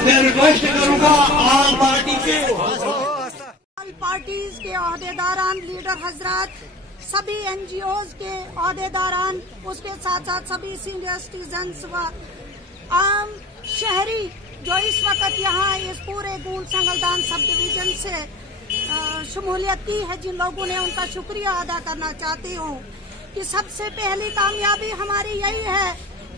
मैं रिक्वेस्ट करूंगा आम पार्टी के पार्टीज के ओहदेदारान, लीडर हजरात, सभी NGOs के ओहदेदारान, उसके साथ साथ सभी सीनियर सिटीजन्स व आम शहरी जो इस वक्त यहाँ इस पूरे गूल संगलदान सब डिवीजन से शमूलियत की है, जिन लोगों ने उनका शुक्रिया अदा करना चाहती हूँ कि सबसे पहली कामयाबी हमारी यही है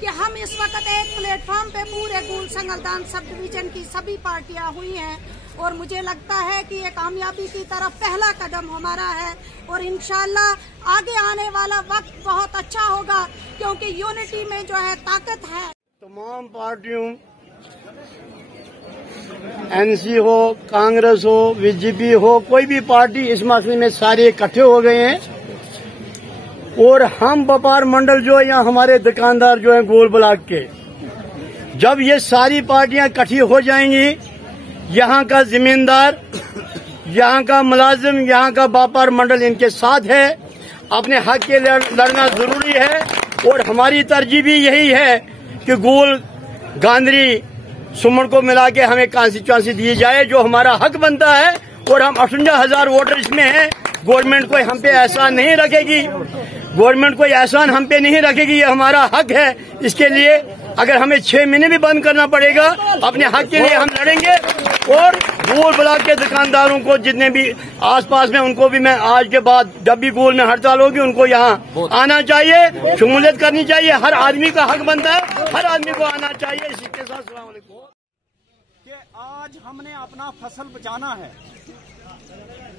कि हम इस वक्त एक प्लेटफॉर्म पे पूरे गूल संगलदान सब डिवीजन की सभी पार्टियां हुई हैं और मुझे लगता है कि ये कामयाबी की तरफ पहला कदम हमारा है और इंशाल्लाह आगे आने वाला वक्त बहुत अच्छा होगा क्योंकि यूनिटी में जो है ताकत है। तमाम पार्टियों, NC हो, कांग्रेस हो, BJP हो, कोई भी पार्टी इस मसले में सारे इकट्ठे हो गए हैं और हम व्यापार मंडल जो है यहाँ हमारे दुकानदार जो है गोल ब्लॉक के, जब ये सारी पार्टियां इकट्ठी हो जाएंगी, यहाँ का जिम्मेदार, यहाँ का मुलाजिम, यहाँ का व्यापार मंडल इनके साथ है। अपने हक के लिए लड़ना जरूरी है और हमारी तरजीह भी यही है कि गोल गांधरी सुमन को मिला के हमें कॉन्स्टिट्यूंसी दी जाए जो हमारा हक बनता है और हम 58,000 वोटर इसमें हैं। गवर्नमेंट कोई हम पे एहसान नहीं रखेगी, गवर्नमेंट कोई एहसान हम पे नहीं रखेगी, ये हमारा हक है। इसके लिए अगर हमें 6 महीने भी बंद करना पड़ेगा, अपने हक के लिए हम लड़ेंगे और गोल ब्लॉक के दुकानदारों को जितने भी आसपास में, उनको भी मैं आज के बाद जब भी गोल में हड़ताल होगी उनको यहाँ आना चाहिए, शमूलियत करनी चाहिए। हर आदमी का हक बनता है, हर आदमी को आना चाहिए। इसी के साथ अस्सलाम वालेकुम। कि आज हमने अपना फसल बचाना है,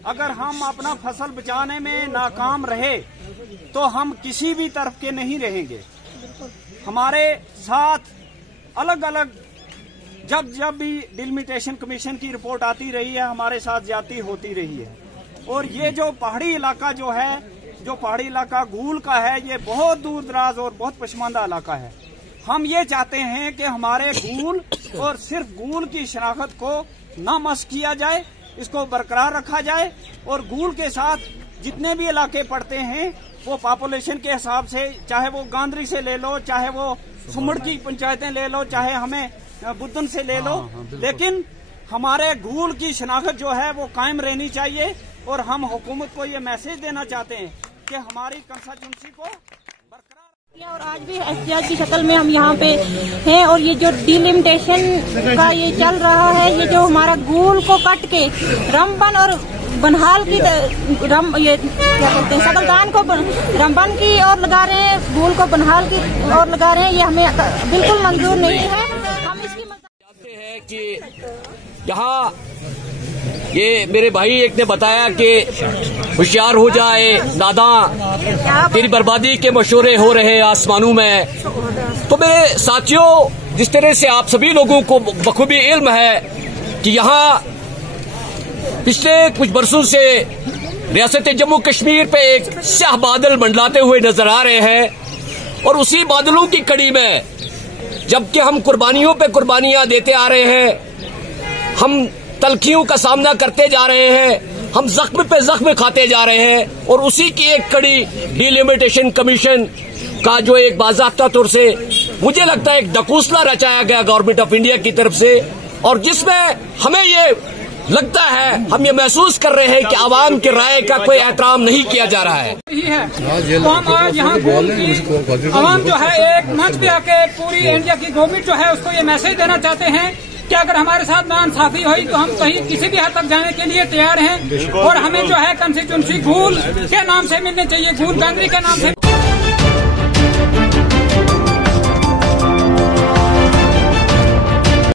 अगर हम अपना फसल बचाने में नाकाम रहे तो हम किसी भी तरफ के नहीं रहेंगे। हमारे साथ अलग अलग जब भी डिलिमिटेशन कमीशन की रिपोर्ट आती रही है, हमारे साथ ज्यादती होती रही है। और ये जो पहाड़ी इलाका जो है, जो पहाड़ी इलाका गूल का है, ये बहुत दूर दराज और बहुत पसमानदा इलाका है। हम ये चाहते हैं कि हमारे गूल और सिर्फ गूल की शनाख्त को ना मस किया जाए, इसको बरकरार रखा जाए और गूल के साथ जितने भी इलाके पड़ते हैं वो पॉपुलेशन के हिसाब से, चाहे वो गांधरी से ले लो, चाहे वो सुमड़ की पंचायतें ले लो, चाहे हमें बुद्धन से ले लो, लेकिन हमारे गूल की शनाख्त जो है वो कायम रहनी चाहिए। और हम हुकूमत को ये मैसेज देना चाहते हैं कि हमारी कॉन्स्टिट्यूंसी को बरकरार। और आज भी एहतियात की शक्ल में हम यहाँ पे हैं और ये जो डिलिमिटेशन का ये चल रहा है, ये जो हमारा गूल को कट के रमबन और बनहाल की ये क्या कहते हैं, सकलदान को रमबन की ओर लगा रहे हैं, गूल को बनहाल की ओर लगा रहे हैं, ये हमें बिल्कुल मंजूर नहीं है। हम इसकी जानते हैं कि यहाँ ये मेरे भाई एक ने बताया कि होशियार हो जाए नादां, तेरी बर्बादी के मशवरे हो रहे हैं आसमानों में। तो मेरे साथियों, जिस तरह से आप सभी लोगों को बखूबी इल्म है कि यहाँ पिछले कुछ बरसों से रियासत जम्मू कश्मीर पे एक स्याह बादल मंडलाते हुए नजर आ रहे हैं और उसी बादलों की कड़ी में जबकि हम कुर्बानियों पे कुर्बानियां देते आ रहे हैं, हम तलखियों का सामना करते जा रहे हैं, हम जख्म पे जख्म खाते जा रहे हैं और उसी की एक कड़ी डिलिमिटेशन कमीशन का जो एक बाज़ाब्ता तौर से मुझे लगता है एक ढकोसला रचाया गया गवर्नमेंट ऑफ इंडिया की तरफ से, और जिसमें हमें ये लगता है, हम ये महसूस कर रहे हैं कि आवाम की राय का कोई एहतराम नहीं किया जा रहा है। तो हम आज यहाँ आवाम जो है एक मंच पे आके पूरी इंडिया की गवर्नमेंट जो है उसको ये मैसेज देना चाहते हैं कि अगर हमारे साथ नाइंसाफी हुई तो हम कहीं किसी भी हद तक जाने के लिए तैयार हैं और हमें जो है कॉन्स्टिट्यूंसी गूल के नाम से मिलनी चाहिए, गूल गांधरी के नाम से।